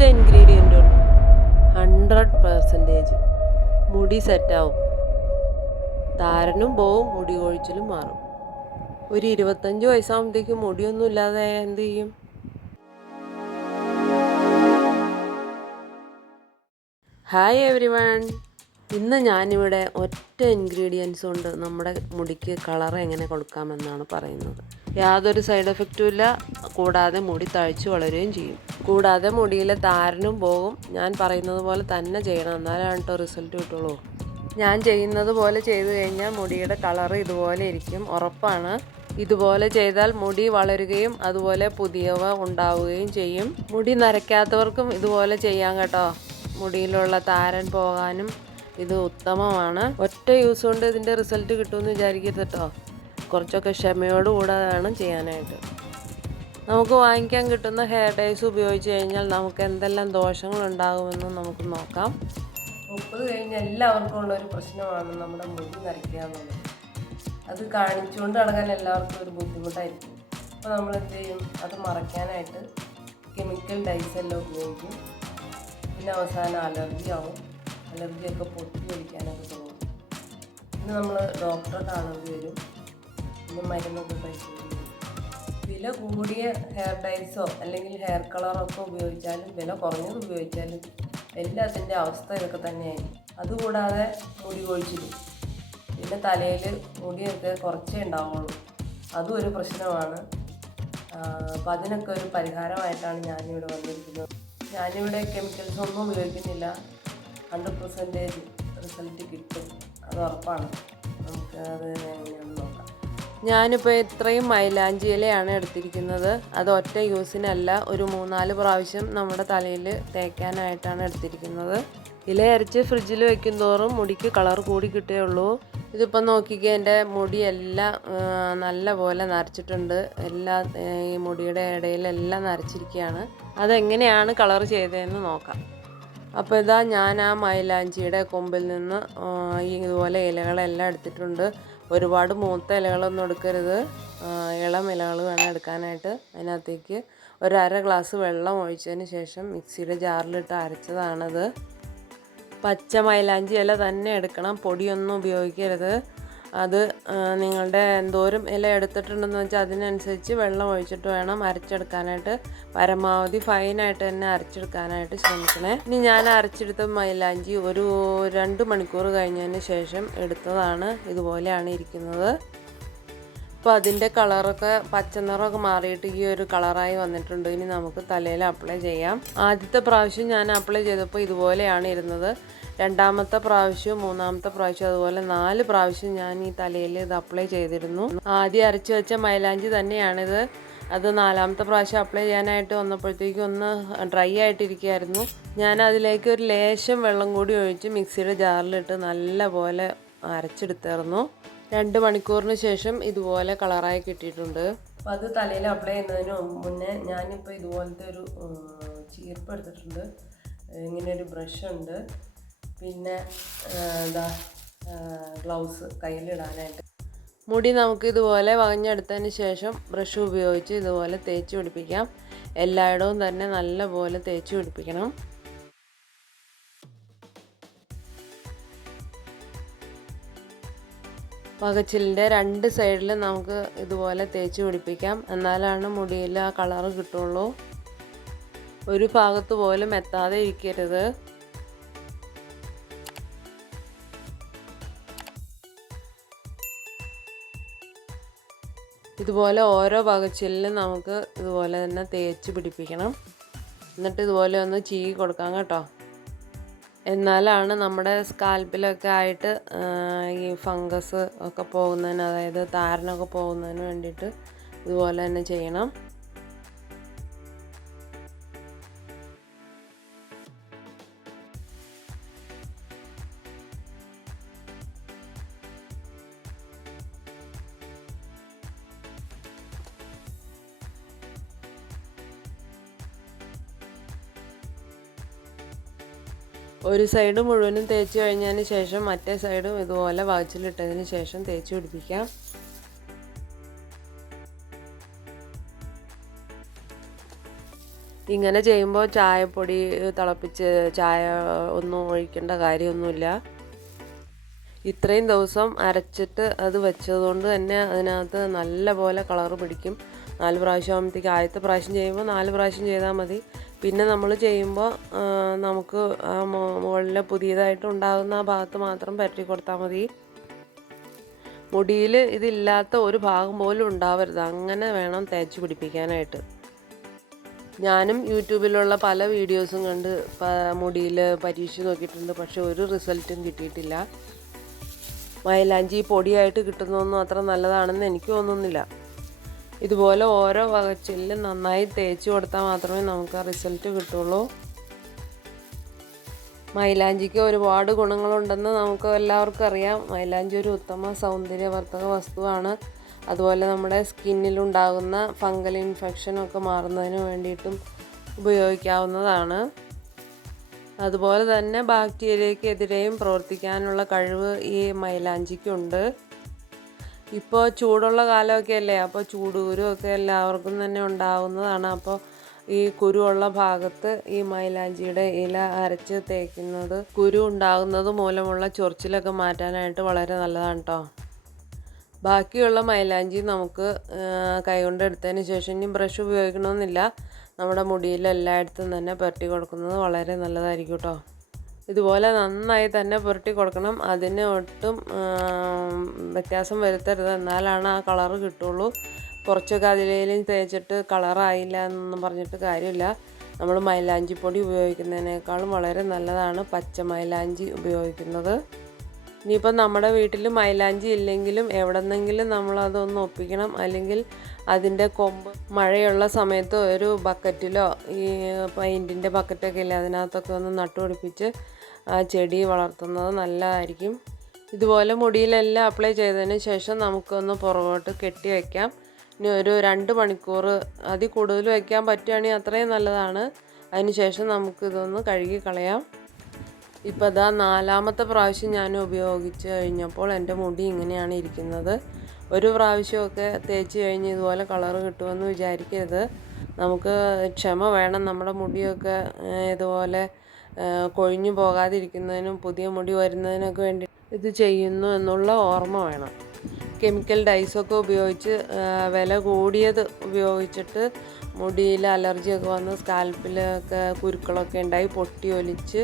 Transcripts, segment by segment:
ഒറ്റ ഇൻഗ്രീഡിയന്റ് ഉള്ളൂ hundred percentage മുടി സെറ്റാവും താരനും പോവും മുടി കൊഴിച്ചിലും മാറും. ഒരു ഇരുപത്തഞ്ച് വയസ്സാകുമ്പോഴത്തേക്കും മുടിയൊന്നും ഇല്ലാതെ എന്ത് ചെയ്യും? ഹായ് എവരി വൺ ഇന്ന് ഞാനിവിടെ ഒറ്റ ഇൻഗ്രീഡിയൻസ് കൊണ്ട് നമ്മുടെ മുടിക്ക് കളർ എങ്ങനെ കൊടുക്കാമെന്നാണ് പറയുന്നത്. യാതൊരു സൈഡ് എഫക്റ്റും ഇല്ല. കൂടാതെ മുടി തഴച്ചു വളരുകയും ചെയ്യും. കൂടാതെ മുടിയിലെ താരനും പോകും. ഞാൻ പറയുന്നത് പോലെ തന്നെ ചെയ്യണം. എന്നാലാണ് കേട്ടോ റിസൾട്ട് കിട്ടുള്ളൂ. ഞാൻ ചെയ്യുന്നത് പോലെ ചെയ്തു കഴിഞ്ഞാൽ മുടിയുടെ കളർ ഇതുപോലെ ഇരിക്കും. ഉറപ്പാണ്. ഇതുപോലെ ചെയ്താൽ മുടി വളരുകയും അതുപോലെ പുതിയവ ഉണ്ടാവുകയും ചെയ്യും. മുടി നരയ്ക്കാത്തവർക്കും ഇതുപോലെ ചെയ്യാം കേട്ടോ. മുടിയിലുള്ള താരൻ പോകാനും ഇത് ഉത്തമമാണ്. ഒറ്റ യൂസ് കൊണ്ട് ഇതിന്റെ റിസൾട്ട് കിട്ടുമെന്ന് വിചാരിക്കരുത് കേട്ടോ കുറച്ചൊക്കെ ക്ഷമയോടുകൂടെ വേണം ചെയ്യാനായിട്ട്. നമുക്ക് വാങ്ങിക്കാൻ കിട്ടുന്ന ഹെയർ ഡൈസ് ഉപയോഗിച്ച് കഴിഞ്ഞാൽ നമുക്ക് എന്തെല്ലാം ദോഷങ്ങൾ ഉണ്ടാകുമെന്ന് നമുക്ക് നോക്കാം. മുപ്പത് കഴിഞ്ഞ എല്ലാവർക്കും ഉള്ള ഒരു പ്രശ്നമാണ് നമ്മുടെ മുടി നരയ്ക്കുക എന്നുള്ളത്. അത് കാണിച്ചുകൊണ്ട് നടക്കാൻ എല്ലാവർക്കും ഒരു ബുദ്ധിമുട്ടായിരിക്കും. അപ്പോൾ നമ്മൾ എന്ത് ചെയ്യും? അത് മറയ്ക്കാനായിട്ട് കെമിക്കൽ ഡൈസ് എല്ലാം ഉപയോഗിക്കും. പിന്നെ അവസാനം അലർജി ആവും. അലർജിയൊക്കെ പൊട്ടി ഒഴിക്കാനൊക്കെ തോന്നും. ഇന്ന് നമ്മൾ ഡോക്ടറെ കാണേണ്ടി വരും. പിന്നെ മരുന്നൊക്കെ വരും. വില കൂടിയ ഹെയർ ഡൈസോ അല്ലെങ്കിൽ ഹെയർ കളറോ ഒക്കെ ഉപയോഗിച്ചാലും വില കുറഞ്ഞത് ഉപയോഗിച്ചാലും എല്ലാത്തിന്റെ അവസ്ഥ ഇതൊക്കെ തന്നെയായിരിക്കും അതുകൂടാതെ മുടി കൊഴിച്ചിലും. പിന്നെ തലയിൽ മുടിയൊക്കെ കുറച്ചേ ഉണ്ടാവുള്ളൂ. അതും ഒരു പ്രശ്നമാണ്. അപ്പോൾ അതിനൊക്കെ ഒരു പരിഹാരമായിട്ടാണ് ഞാനിവിടെ വന്നിരിക്കുന്നത്. ഞാനിവിടെ കെമിക്കൽസ് ഒന്നും ഉപയോഗിക്കുന്നില്ല. ഹൺഡ്രഡ് പെർസെന്റേജ് റിസൾട്ട് കിട്ടും. അത് ഉറപ്പാണ്. നമുക്ക് അത് എങ്ങനെയാണെന്ന് നോക്കാം. ഞാനിപ്പോൾ ഇത്രയും മൈലാഞ്ചി ഇലയാണ് എടുത്തിരിക്കുന്നത്. അത് ഒറ്റ യൂസിനല്ല ഒരു മൂന്നാൽ പ്രാവശ്യം നമ്മുടെ തലയിൽ തേക്കാനായിട്ടാണ് എടുത്തിരിക്കുന്നത്. ഇല അരച്ച് ഫ്രിഡ്ജിൽ വെക്കും തോറും മുടിക്ക് കളർ കൂടി കിട്ടേ കിട്ടുകയുള്ളൂ ഇതിപ്പോൾ നോക്കിക്കേ എന്റെ മുടിയെല്ലാം നല്ല പോലെ നരച്ചിട്ടുണ്ട്. എല്ലാ ഈ മുടിയുടെ ഇടയിലെല്ലാം നരച്ചിരിക്കുകയാണ് അതെങ്ങനെയാണ് കളർ ചെയ്തതെന്ന് നോക്കാം. അപ്പോൾ ഇതാ ഞാൻ ആ മൈലാഞ്ചിയുടെ കൊമ്പിൽ നിന്ന് ഇതുപോലെ ഇലകളെല്ലാം എടുത്തിട്ടുണ്ട്. ഒരുപാട് മൂത്ത ഇലകളൊന്നും എടുക്കരുത്. ഇളം ഇലകൾ വേണം എടുക്കാനായിട്ട് അതിനകത്തേക്ക്. ഒരു അര ഗ്ലാസ് വെള്ളം ഒഴിച്ചതിന് ശേഷം മിക്സിയുടെ ജാറിലിട്ട് അരച്ചതാണത്. പച്ച മൈലാഞ്ചി ഇല തന്നെ എടുക്കണം. പൊടിയൊന്നും ഉപയോഗിക്കരുത്. അത് നിങ്ങളുടെ എന്തോരം ഇല എടുത്തിട്ടുണ്ടെന്ന് വെച്ചാൽ അതിനനുസരിച്ച് വെള്ളം ഒഴിച്ചിട്ട് വേണം അരച്ചെടുക്കാനായിട്ട്. പരമാവധി ഫൈനായിട്ട് തന്നെ അരച്ചെടുക്കാനായിട്ട് ശ്രമിക്കണേ. ഇനി ഞാൻ അരച്ചെടുത്ത മൈലാഞ്ചി ഒരു രണ്ട് മണിക്കൂർ കഴിഞ്ഞതിന് ശേഷം എടുത്തതാണ്. ഇതുപോലെയാണ് ഇരിക്കുന്നത്. അപ്പോൾ അതിന്റെ കളറൊക്കെ പച്ച പച്ചനിറമൊക്കെ മാറിയിട്ട് ഈ ഒരു കളറായി വന്നിട്ടുണ്ട്. ഇനി നമുക്ക് തലയിൽ അപ്ലൈ ചെയ്യാം. ആദ്യത്തെ പ്രാവശ്യം ഞാൻ അപ്ലൈ ചെയ്തപ്പോൾ ഇതുപോലെയാണ് ഇരുന്നത്. രണ്ടാമത്തെ പ്രാവശ്യവും മൂന്നാമത്തെ പ്രാവശ്യം അതുപോലെ നാല് പ്രാവശ്യം ഞാൻ ഈ തലയിൽ ഇത് അപ്ലൈ ചെയ്തിരുന്നു. ആദ്യം അരച്ച് വെച്ച മൈലാഞ്ചി തന്നെയാണിത്. അത് നാലാമത്തെ പ്രാവശ്യം അപ്ലൈ ചെയ്യാനായിട്ട് വന്നപ്പോഴത്തേക്കും ഒന്ന് ഡ്രൈ ആയിട്ടിരിക്കുകയായിരുന്നു. ഞാൻ അതിലേക്ക് ഒരു ലേശം വെള്ളം കൂടി ഒഴിച്ച് മിക്സിയുടെ ജാറിലിട്ട് നല്ല പോലെ അരച്ചെടുത്തായിരുന്നു രണ്ട് മണിക്കൂറിന് ശേഷം ഇതുപോലെ കളറായി കിട്ടിയിട്ടുണ്ട്. അപ്പോൾ അത് തലയിൽ അപ്ലൈ ചെയ്യുന്നതിന് മുന്നേ ഞാനിപ്പോൾ ഇതുപോലത്തെ ഒരു ചീർപ്പ് എടുത്തിട്ടുണ്ട്. ഇങ്ങനെ ഒരു ബ്രഷ് ഉണ്ട്. പിന്നെ എന്താ ഗ്ലൗസ് കയ്യിലിടാനായിട്ട്. മുടി നമുക്ക് ഇതുപോലെ വകഞ്ഞെടുത്തതിന് ശേഷം ബ്രഷ് ഉപയോഗിച്ച് ഇതുപോലെ തേച്ച് പിടിപ്പിക്കാം. എല്ലായിടവും തന്നെ നല്ലപോലെ തേച്ച് പിടിപ്പിക്കണം. പകച്ചിലിന്റെ രണ്ട് സൈഡിലും നമുക്ക് ഇതുപോലെ തേച്ച് പിടിപ്പിക്കാം. എന്നാലാണ് മുടിയിൽ ആ കളറ് കിട്ടുള്ളൂ. ഒരു ഭാഗത്ത് പോലും എത്താതെ ഇരിക്കരുത്. ഇതുപോലെ ഓരോ പകച്ചിലിലും നമുക്ക് ഇതുപോലെ തന്നെ തേച്ച് പിടിപ്പിക്കണം. എന്നിട്ട് ഇതുപോലെ ഒന്ന് ചീകി കൊടുക്കാം കേട്ടോ. എന്നാലാണ് നമ്മുടെ സ്കാൽപ്പിലൊക്കെ ആയിട്ട് ഈ ഫംഗസ് ഒക്കെ പോകുന്നതിന് അതായത് താരനൊക്കെ പോകുന്നതിന് വേണ്ടിയിട്ട് ഇതുപോലെ തന്നെ ചെയ്യണം. ഒരു സൈഡ് മുഴുവനും തേച്ച് കഴിഞ്ഞതിന് ശേഷം മറ്റേ സൈഡും ഇതുപോലെ വാച്ചിലിട്ടതിന് ശേഷം തേച്ച് പിടിപ്പിക്കാം. ഇങ്ങനെ ചെയ്യുമ്പോൾ ചായപ്പൊടി തിളപ്പിച്ച് ചായ ഒന്നും ഒഴിക്കേണ്ട കാര്യമൊന്നുമില്ല. ഇത്രയും ദിവസം അരച്ചിട്ട് അത് വെച്ചതുകൊണ്ട് തന്നെ അതിനകത്ത് നല്ല പോലെ കളറ് പിടിക്കും. നാല് പ്രാവശ്യം ആകുമ്പോഴത്തേക്ക് ആദ്യത്തെ പ്രാവശ്യം ചെയ്യുമ്പോൾ നാല് പ്രാവശ്യം ചെയ്താൽ മതി. പിന്നെ നമ്മൾ ചെയ്യുമ്പോൾ നമുക്ക് ആ മുകളിൽ പുതിയതായിട്ട് ഉണ്ടാകുന്ന ആ ഭാഗത്ത് മാത്രം പരട്ടി കൊടുത്താൽ മതി. മുടിയിൽ ഇതില്ലാത്ത ഒരു ഭാഗം പോലും ഉണ്ടാവരുത്. അങ്ങനെ വേണം തേച്ച് പിടിപ്പിക്കാനായിട്ട്. ഞാനും യൂട്യൂബിലുള്ള പല വീഡിയോസും കണ്ട് മുടിയിൽ പരീക്ഷിച്ച് നോക്കിയിട്ടുണ്ട്. പക്ഷെ ഒരു റിസൾട്ടും കിട്ടിയിട്ടില്ല. മൈലാഞ്ചി പൊടിയായിട്ട് കിട്ടുന്നതൊന്നും അത്ര നല്ലതാണെന്ന് എനിക്ക് തോന്നുന്നില്ല. ഇതുപോലെ ഓരോ വകച്ചിലും നന്നായി തേച്ച് കൊടുത്താൽ മാത്രമേ നമുക്ക് ആ റിസൾട്ട് കിട്ടുള്ളൂ. മൈലാഞ്ചിക്ക് ഒരുപാട് ഗുണങ്ങളുണ്ടെന്ന് നമുക്ക് എല്ലാവർക്കും അറിയാം. മൈലാഞ്ചി ഒരു ഉത്തമ സൗന്ദര്യവർദ്ധക വസ്തുവാണ്. അതുപോലെ നമ്മുടെ സ്കിന്നിലുണ്ടാകുന്ന ഫംഗൽ ഇൻഫെക്ഷനൊക്കെ മാറുന്നതിന് വേണ്ടിയിട്ടും ഉപയോഗിക്കാവുന്നതാണ്. അതുപോലെ തന്നെ ബാക്ടീരിയക്കെതിരെയും പ്രവർത്തിക്കാനുള്ള കഴിവ് ഈ മൈലാഞ്ചിക്കുണ്ട്. ഇപ്പോൾ ചൂടുള്ള കാലമൊക്കെ അല്ലേ? അപ്പോൾ ചൂടുകുരുവൊക്കെ എല്ലാവർക്കും തന്നെ ഉണ്ടാവുന്നതാണ്. അപ്പോൾ ഈ കുരുവുള്ള ഭാഗത്ത് ഈ മൈലാഞ്ചിയുടെ ഇല അരച്ച് തേക്കുന്നത് കുരു ഉണ്ടാകുന്നത് മൂലമുള്ള ചൊറിച്ചിലൊക്കെ മാറ്റാനായിട്ട് വളരെ നല്ലതാണ് കേട്ടോ ബാക്കിയുള്ള മൈലാഞ്ചി നമുക്ക് കൈകൊണ്ട് എടുത്തതിന് ശേഷം ഇനി ബ്രഷ് ഉപയോഗിക്കണമെന്നില്ല. നമ്മുടെ മുടിയിൽ എല്ലായിടത്തും തന്നെ പരട്ടി കൊടുക്കുന്നത് വളരെ നല്ലതായിരിക്കും കേട്ടോ ഇതുപോലെ നന്നായി തന്നെ പുരട്ടി കൊടുക്കണം. അതിന് ഒട്ടും വ്യത്യാസം വരുത്തരുത്. എന്നാലാണ് ആ കളറ് കിട്ടുള്ളൂ. കുറച്ചൊക്കെ അതിലേലും തേച്ചിട്ട് കളറായില്ല എന്നൊന്നും പറഞ്ഞിട്ട് കാര്യമില്ല. നമ്മൾ മൈലാഞ്ചി പൊടി ഉപയോഗിക്കുന്നതിനേക്കാളും വളരെ നല്ലതാണ് പച്ച മൈലാഞ്ചി ഉപയോഗിക്കുന്നത്. ഇനിയിപ്പോൾ നമ്മുടെ വീട്ടിൽ മൈലാഞ്ചി ഇല്ലെങ്കിലും എവിടെന്നെങ്കിലും നമ്മളതൊന്ന് ഒപ്പിക്കണം. അല്ലെങ്കിൽ അതിന്റെ കൊമ്പ് മഴയുള്ള സമയത്ത് ഒരു ബക്കറ്റിലോ ഈ പെയിന്റിന്റെ ബക്കറ്റൊക്കെ ഇല്ലേ അതിനകത്തൊക്കെ ഒന്ന് നട്ടുപിടിപ്പിച്ച് ആ ചെടി വളർത്തുന്നത് നല്ലതായിരിക്കും. ഇതുപോലെ മുടിയിലെല്ലാം അപ്ലൈ ചെയ്തതിന് ശേഷം നമുക്കൊന്ന് പുറകോട്ട് കെട്ടി വയ്ക്കാം ഇനി ഒരു രണ്ട് മണിക്കൂർ അതിൽ കൂടുതൽ വയ്ക്കാൻ പറ്റുകയാണെങ്കിൽ അത്രയും നല്ലതാണ്. അതിന് ശേഷം നമുക്കിതൊന്ന് കഴുകി കളയാം. ഇപ്പോൾ ഇതാ നാലാമത്തെ പ്രാവശ്യം ഞാൻ ഉപയോഗിച്ച് കഴിഞ്ഞപ്പോൾ എന്റെ മുടി ഇങ്ങനെയാണ് ഇരിക്കുന്നത്. ഒരു പ്രാവശ്യമൊക്കെ തേച്ച് കഴിഞ്ഞ് ഇതുപോലെ കളർ കിട്ടുമെന്ന് വിചാരിക്കരുത്. നമുക്ക് ക്ഷമ വേണം നമ്മുടെ മുടിയൊക്കെ ഇതുപോലെ കൊഴിഞ്ഞു പോകാതിരിക്കുന്നതിനും പുതിയ മുടി വരുന്നതിനൊക്കെ വേണ്ടി ഇത് ചെയ്യുന്നു എന്നുള്ള ഓർമ്മ വേണം. കെമിക്കൽ ഡൈസൊക്കെ ഉപയോഗിച്ച് വില കൂടിയത് ഉപയോഗിച്ചിട്ട് മുടിയിൽ അലർജിയൊക്കെ വന്ന് സ്കാൽപ്പിലൊക്കെ കുരുക്കളൊക്കെ ഉണ്ടായി പൊട്ടി ഒലിച്ച്.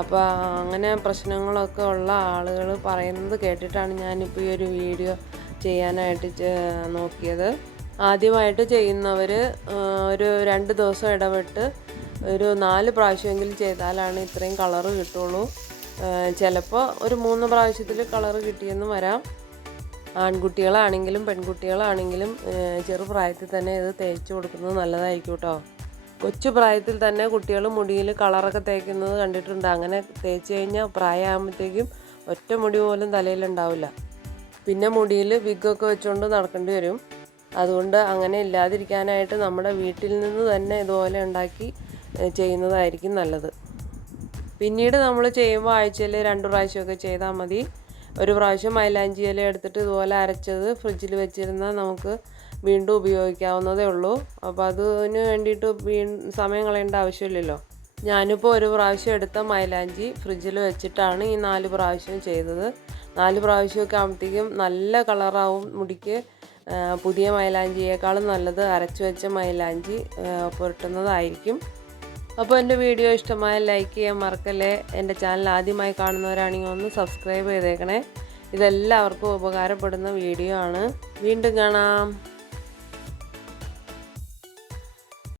അപ്പോൾ അങ്ങനെ പ്രശ്നങ്ങളൊക്കെ ഉള്ള ആളുകൾ പറയുന്നത് കേട്ടിട്ടാണ് ഞാനിപ്പോൾ ഈ ഒരു വീഡിയോ ചെയ്യാനായിട്ട് നോക്കിയത്. ആദ്യമായിട്ട് ചെയ്യുന്നവർ ഒരു രണ്ട് ദിവസം ഇടവിട്ട് ഒരു നാല് പ്രാവശ്യമെങ്കിലും ചെയ്താലാണ് ഇത്രയും കളറ് കിട്ടുള്ളൂ. ചിലപ്പോൾ ഒരു മൂന്ന് പ്രാവശ്യത്തിൽ കളറ് കിട്ടിയെന്ന് വരാം. ആൺകുട്ടികളാണെങ്കിലും പെൺകുട്ടികളാണെങ്കിലും ചെറുപ്രായത്തിൽ തന്നെ ഇത് തേച്ച് കൊടുക്കുന്നത് നല്ലതായിരിക്കും കേട്ടോ. കൊച്ചു പ്രായത്തിൽ തന്നെ കുട്ടികൾ മുടിയിൽ കളറൊക്കെ തേക്കുന്നത് കണ്ടിട്ടുണ്ട്. അങ്ങനെ തേച്ച് കഴിഞ്ഞാൽ പ്രായമാകുമ്പോഴത്തേക്കും ഒറ്റ മുടി പോലും തലയിലുണ്ടാവില്ല പിന്നെ മുടിയിൽ വിഗൊക്കെ വെച്ചുകൊണ്ട് നടക്കേണ്ടി വരും. അതുകൊണ്ട് അങ്ങനെ ഇല്ലാതിരിക്കാനായിട്ട് നമ്മുടെ വീട്ടിൽ നിന്ന് തന്നെ ഇതുപോലെ ഉണ്ടാക്കി ചെയ്യുന്നതായിരിക്കും നല്ലത്. പിന്നീട് നമ്മൾ ചെയ്യുമ്പോൾ ആഴ്ചയിൽ രണ്ട് പ്രാവശ്യമൊക്കെ ചെയ്താൽ മതി. ഒരു പ്രാവശ്യം മൈലാഞ്ചി ഇല എടുത്തിട്ട് ഇതുപോലെ അരച്ചത് ഫ്രിഡ്ജിൽ വെച്ചിരുന്നാൽ നമുക്ക് വീണ്ടും ഉപയോഗിക്കാവുന്നതേ ഉള്ളൂ. അപ്പോൾ അതിന് വേണ്ടിയിട്ട് വീ സമയം കളയേണ്ട ആവശ്യമില്ലല്ലോ. ഞാനിപ്പോൾ ഒരു പ്രാവശ്യം എടുത്ത മൈലാഞ്ചി ഫ്രിഡ്ജിൽ വെച്ചിട്ടാണ് ഈ നാല് പ്രാവശ്യം ചെയ്തത്. നാല് പ്രാവശ്യമൊക്കെ ആകുമ്പോഴത്തേക്കും നല്ല കളറാവും മുടിക്ക്. പുതിയ മൈലാഞ്ചിയേക്കാളും നല്ലത് അരച്ചു വെച്ച മൈലാഞ്ചി പുരട്ടുന്നതായിരിക്കും. അപ്പോൾ എന്റെ വീഡിയോ ഇഷ്ടമായ ലൈക്ക് ചെയ്യാൻ മറക്കല്ലേ? എന്റെ ചാനൽ ആദ്യമായി കാണുന്നവരാണെങ്കിൽ ഒന്ന് സബ്സ്ക്രൈബ് ചെയ്തേക്കണേ. ഇതെല്ലാവർക്കും ഉപകാരപ്പെടുന്ന വീഡിയോ ആണ്. വീണ്ടും കാണാം.